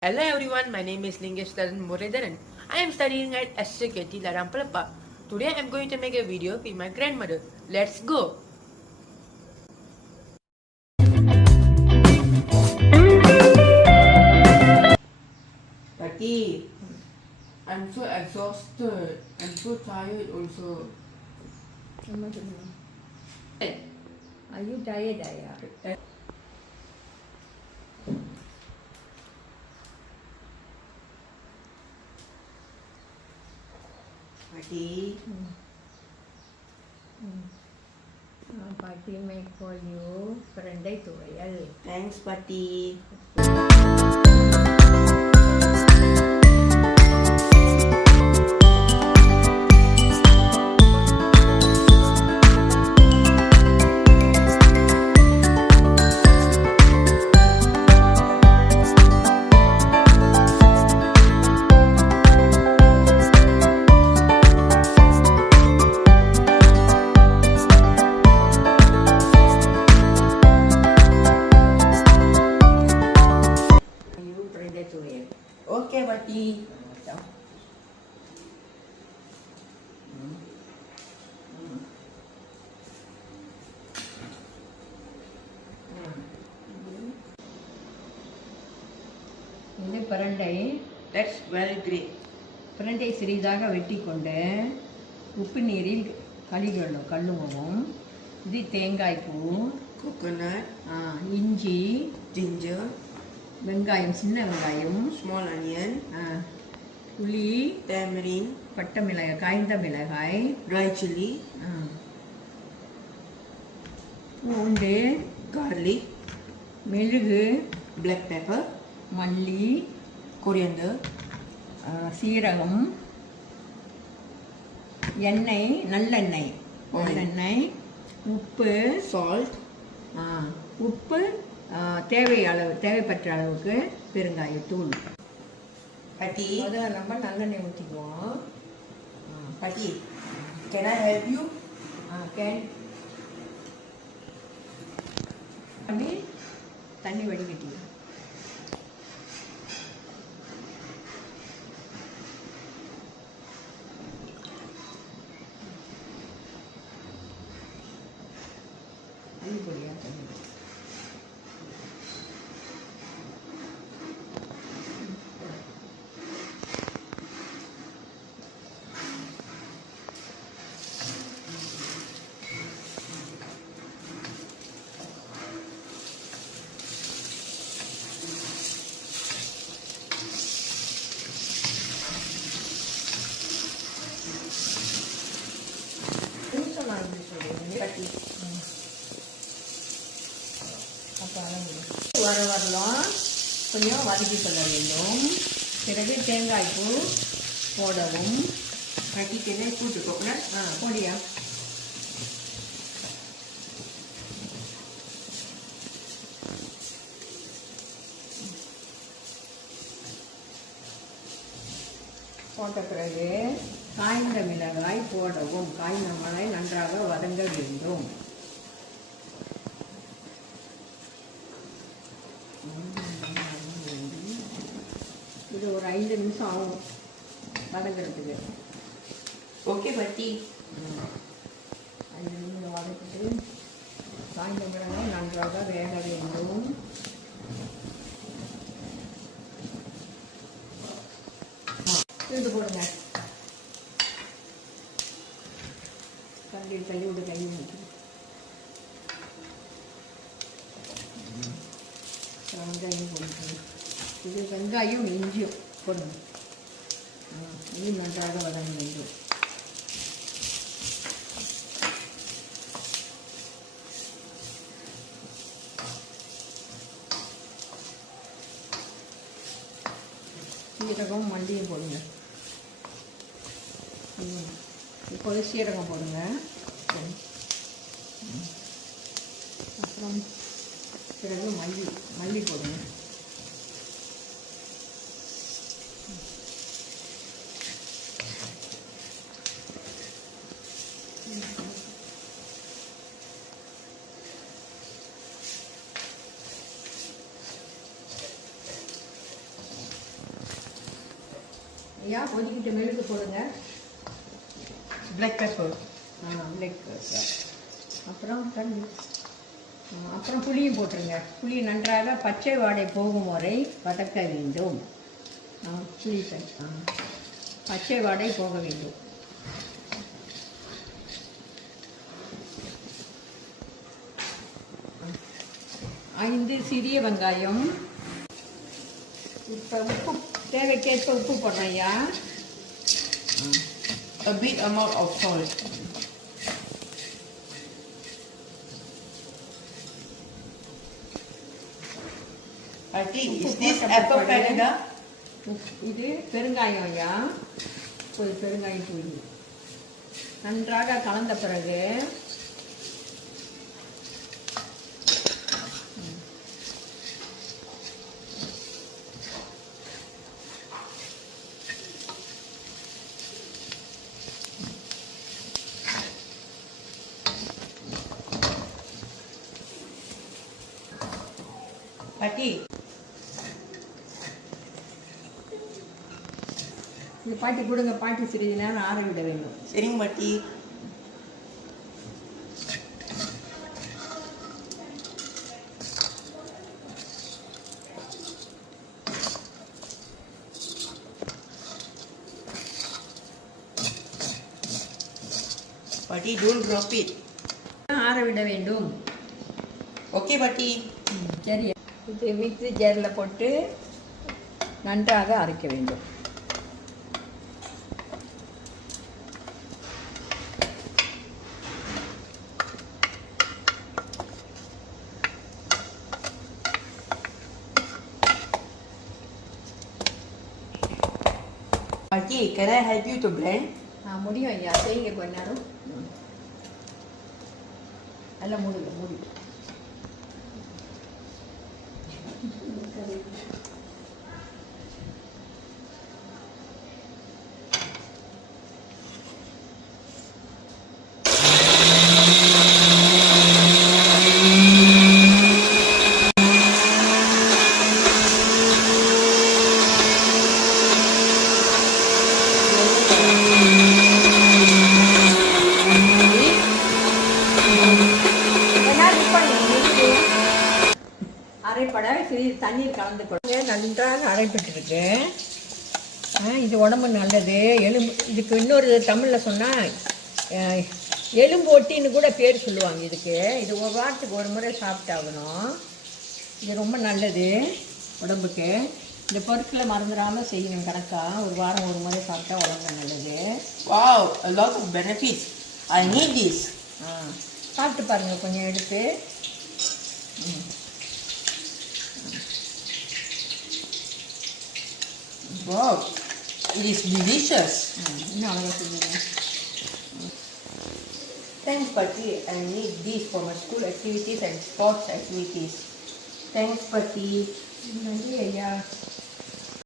Hello everyone, my name is Lingesh Dharan Muradharan. I am studying at SJKT Larampalappa. Today I am going to make a video with my grandmother. Let's go! Tati, I'm so exhausted. I'm so tired also. Are you tired, Aya? Tati, Party may call you Peranday Tuwayal. thanks Pati. You Peranday Tuwayal. Okay Pati. இது பிரண்டை That's very great. பிரண்டை சிறிதாக வெட்டி கொண்டு உப்பு நீரில் கழுவவும் இது தேங்காய் பூ Coconut, இஞ்சி ginger, வெங்காயம் சின்ன வெங்காயம் small onion, புளி tamarind, பட்டை மிளகாய் காய்ந்த மிளகாய் dry chili, பூண்டு garlic, மெழுகு black pepper, மல்லி coriander, சீரகம் எண்ணெய் நல்லெண்ணெய் Oil. நல்லெண்ணெய் உப்பு salt, உப்பு தேவைப்பட்ட அளவுக்கு பெருங்காயத்தூள் Pati, முதல்ல நம்ம நல்லெண்ணெய் ஊற்றிக்குவோம் Pati, can I help you? Can பண்ணி தண்ணி வடிகட்டி பொடியா தண்ணி நிமிஷம் ஆகுது சொல்லுங்க Pati, அப்போ வரலாம் கொஞ்சம் வதக்கி கொள்ள வேண்டும் பிறகு தேங்காய் பூ போடவும் Pati, can I put the coconut? போடியா போட்ட பிறகு காய்ந்த மிளகாய் போடவும் காய்ந்த மிளகாய் நன்றாக வதங்க வேண்டும் இது ஒரு 5 நிமிஷம் ஆகும் வதங்கிறதுக்கு Okay, Pati. 5 நிமிஷம் வதக்கிட்டு காய்ந்த மிளகாய் நன்றாக வேக வேண்டும் இது போடுங்க கல்லி விட்டு கை ஊற்றி வெங்காயம் போடுங்க இது வெங்காயம் இஞ்சியும் போடுங்க இது நன்றாக வதங்க வேண்டும் சீரகம் மல்லியும் போடுங்க இப்போது சீரகம் போடுங்க அப்புறம் பிறகு மல்லி போடுங்க ஐயா கொதிக்கிட்ட மெழுகு போடுங்க. Black pepper. பிளாக் அப்புறம் தண்ணி. அப்புறம் புளியும் போட்டுருங்க. புளி நன்றாக பச்சை வாடை போகும் வரை வதக்க வேண்டும். புளி பச்சை வாடை போக வேண்டும். 5 சிறிய வெங்காயம். இப்போ உப்பு தேவைக்கேற்ப உப்பு போடுறேன் ஐயா. A big amount of salt. Auntie, is this apple cider? இது பெருங்காயம் ஐயா. ஒரு பெருங்காயம் தூள் நன்றாக கலந்த பிறகு Auntie, இந்த பாட்டி கொடுங்க. பாட்டி சிறிது நேரம் ஆற விட வேண்டும். சரிங்க பாட்டி. பாட்டி, don't drop it. ஆற விட வேண்டும். Okay பாட்டி. சரி, இது மிக்ஸி ஜாரில் போட்டு நன்றாக அரைக்க வேண்டும். Auntie, can I help you to blend? முடியும் ஐயா, செய்யுங்க கொஞ்ச நேரம். நல்லா மூடுங்க, மூடி. அரைப்பட சிறிது தண்ணீர் கலந்து கொடுங்க. நன்றாக அரைப்பட்டுருக்கு. இது உடம்பு நல்லது. எலும்பு இதுக்கு இன்னொரு தமிழில் சொன்னால் எலும்போட்டின்னு கூட பேர் சொல்லுவாங்க இதுக்கு. இது ஒரு வாரத்துக்கு ஒரு முறை சாப்பிட்டாகணும். இது ரொம்ப நல்லது உடம்புக்கு. இந்த பொருட்களை மறந்துடாமல் செய்யணும். கணக்காக ஒரு வாரம் ஒரு முறை சாப்பிட்டா உடம்பு நல்லது. Wow, a lot of benefits. I need this. சாப்பிட்டு பாருங்கள் கொஞ்சம் எடுத்து. Wow, it is delicious. இன்னும் அழகாக சொல்லுங்க. Thanks, Patti. I need this for my school activities and sports activities. Thanks, Patti. நன்றி ஐயா.